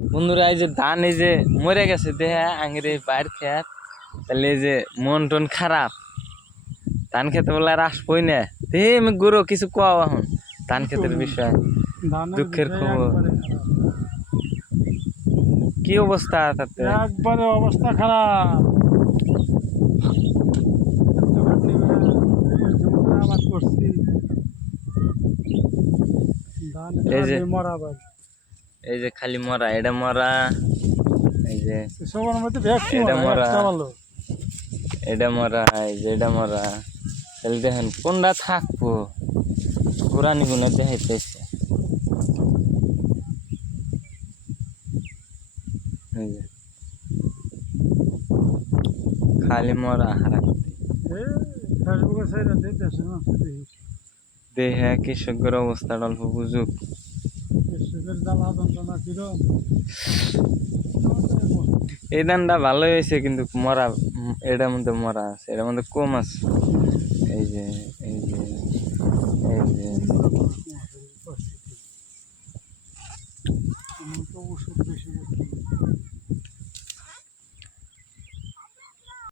বন্ধুরা এই যে ধান এই যে মরে গেছে দেহা আঙিরে বাইর খেত, তাহলে এই যে মন টন খারাপ। ধান খেতে বলে আর আসবই না। দেহে আমি গুরু কিছু কোয়া এখন ধান খেতের বিষয়, দুঃখের খবর। কি অবস্থা তাতে? একবারে অবস্থা খারাপ। আবাদ করছি, ধান এই যে মরা ভাই। এই যে খালি মরা, এটা মরা, এই যে সবার মধ্যে ভ্যাকসি এটা মরা, একটা ভালো। এটা মরা, এই যে এটা মরা। তাহলে দেখেন কোনটা থাকবো, পুরানি গুণে দেখাইতেছে। এই যে খালি মরা হারাক্তি। ফেসবুকে সাইডে দেখতেছে না, দেহে কৃষকের অবস্থা অল্প বুঝুক। কৃষকের জ্বালা যন্ত্রণা কিরম। এই ধানটা ভালোই হয়েছে কিন্তু মরা, এটার মধ্যে মরা আছে, এটার মধ্যে কম আছে। এই যে এই যে এই যে ওষুধ